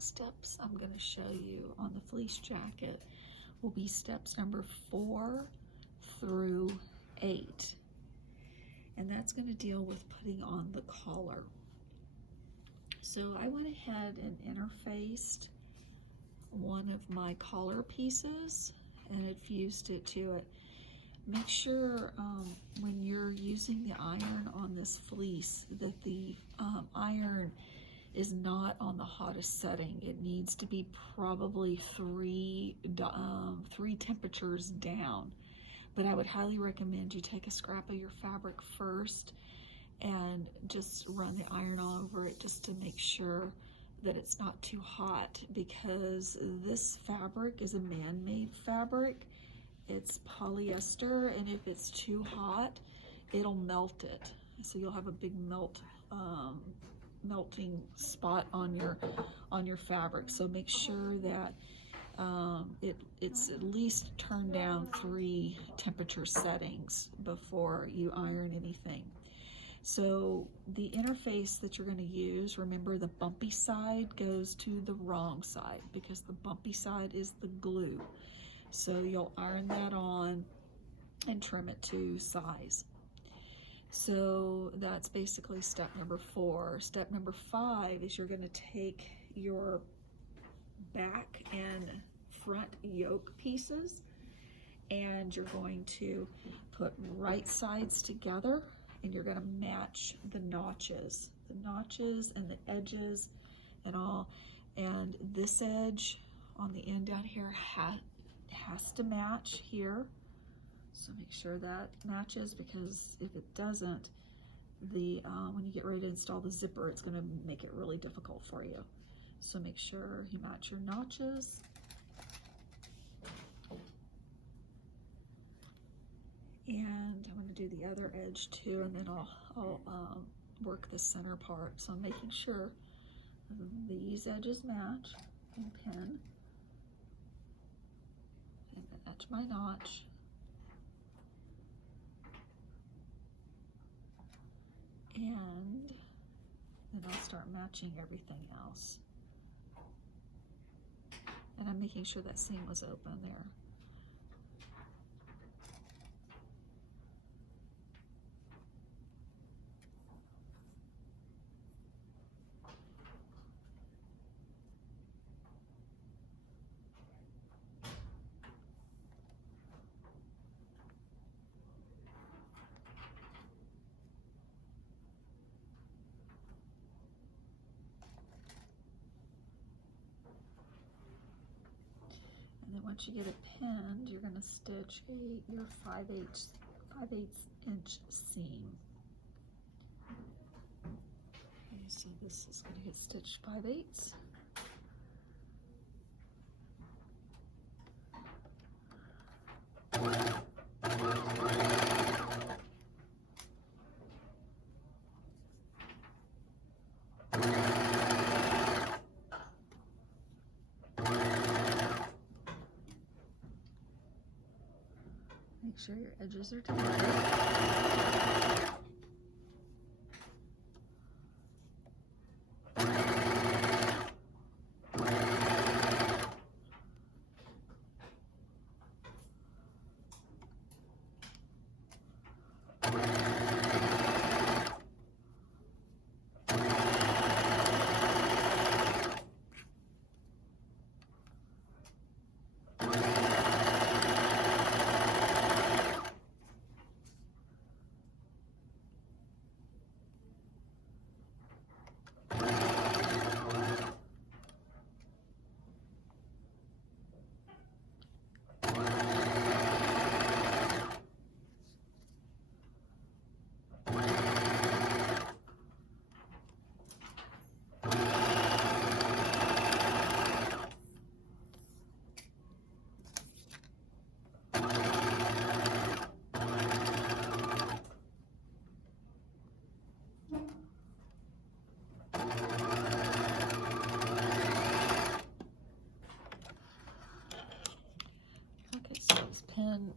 next steps I'm going to show you on the fleece jacket will be steps number 4 through 8. And that's going to deal with putting on the collar. So I went ahead and interfaced one of my collar pieces and had fused it to it. Make sure when you're using the iron on this fleece that the iron is not on the hottest setting. It needs to be probably three temperatures down. But I would highly recommend you take a scrap of your fabric first and just run the iron all over it just to make sure that it's not too hot, because this fabric is a man-made fabric. It's polyester, and if it's too hot, it'll melt it. So you'll have a big melting spot on your fabric. So make sure that it's at least turned down 3 temperature settings before you iron anything. So the interface that you're going to use, remember the bumpy side goes to the wrong side because the bumpy side is the glue. So you'll iron that on and trim it to size. So that's basically step number 4. Step number 5 is you're going to take your back and front yoke pieces and you're going to put right sides together, and you're going to match the notches and the edges and all. And this edge on the end down here has to match here. So make sure that matches, because if it doesn't, when you get ready to install the zipper, it's going to make it really difficult for you. So make sure you match your notches. And I'm going to do the other edge too, and then I'll work the center part. So I'm making sure these edges match and pin, and match my notch. And then I'll start matching everything else. And I'm making sure that seam was open there. And then once you get it pinned, you're going to stitch your 5/8 inch seam. Okay, so this is going to get stitched 5/8. Make sure your edges are together.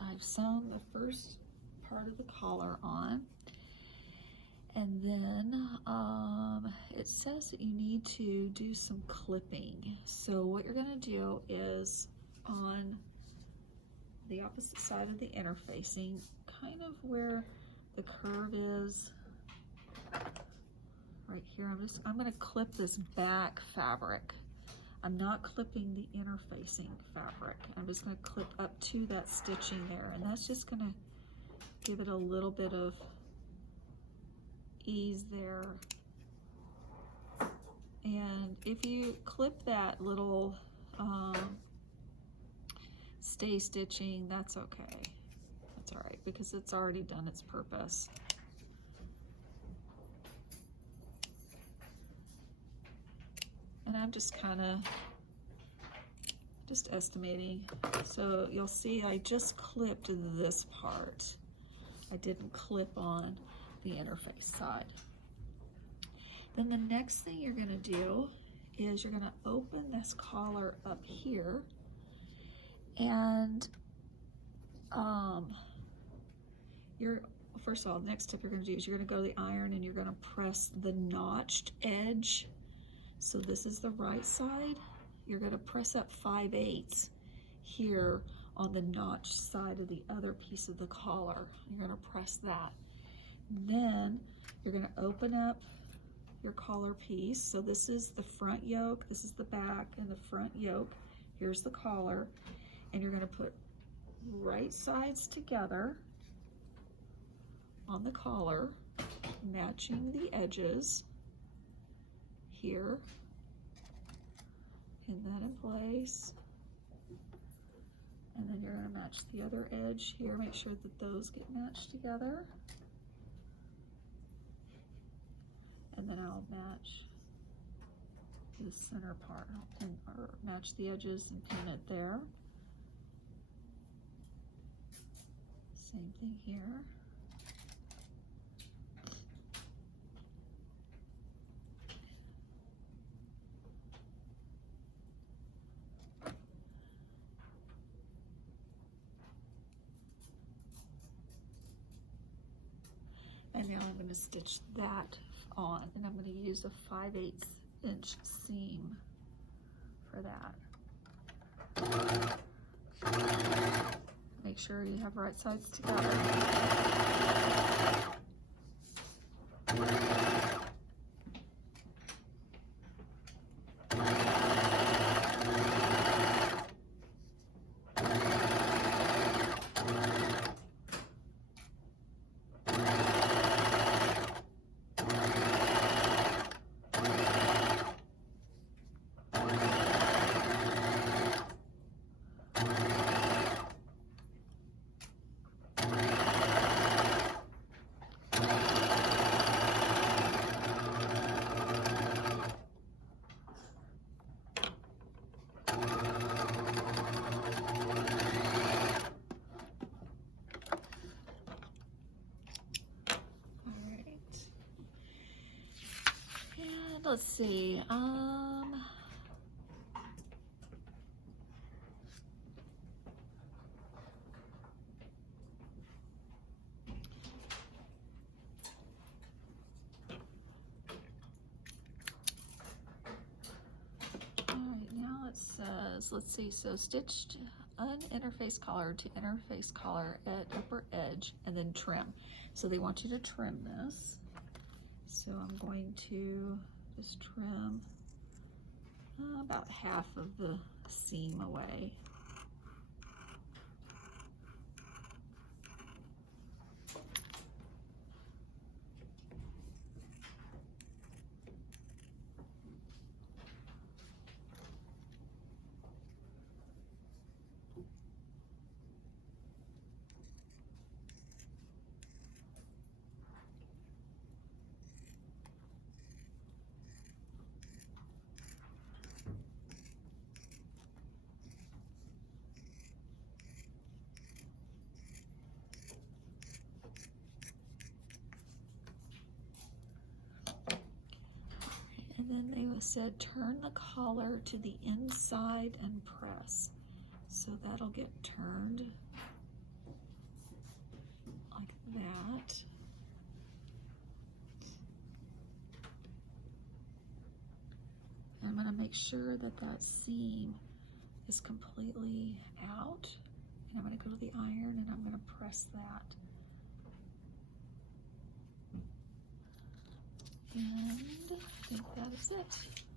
I've sewn the first part of the collar on, And then it says that you need to do some clipping. So what you're gonna do is on the opposite side of the interfacing, kind of where the curve is, right here, I'm gonna clip this back fabric. I'm not clipping the interfacing fabric. I'm just gonna clip up to that stitching there, and that's just gonna give it a little bit of ease there. And if you clip that little stay stitching, that's okay. That's all right, because it's already done its purpose. And I'm just kind of estimating. So you'll see I just clipped this part. I didn't clip on the interface side. Then the next thing you're gonna do is you're gonna open this collar up here, and first of all, the next step you're gonna do is you're gonna go to the iron and you're gonna press the notched edge. So this is the right side. You're gonna press up 5/8 here on the notched side of the other piece of the collar. You're gonna press that. Then you're gonna open up your collar piece. So this is the front yoke, this is the back and the front yoke. Here's the collar, and you're gonna put right sides together on the collar, matching the edges here. Pin that in place. And then you're gonna match the other edge here, make sure that those get matched together. And then I'll match the center part, or match the edges and pin it there. Same thing here. And now I'm going to stitch that on, and I'm going to use a 5/8 inch seam for that. Make sure you have right sides together. Let's see. Now it says, let's see, so stitched uninterface collar to interface collar at upper edge and then trim. So they want you to trim this. So I'm going to just trim about half of the seam away. And then they said turn the collar to the inside and press. So that'll get turned like that. And I'm going to make sure that that seam is completely out. And I'm going to go to the iron and I'm going to press that. And I think that is it.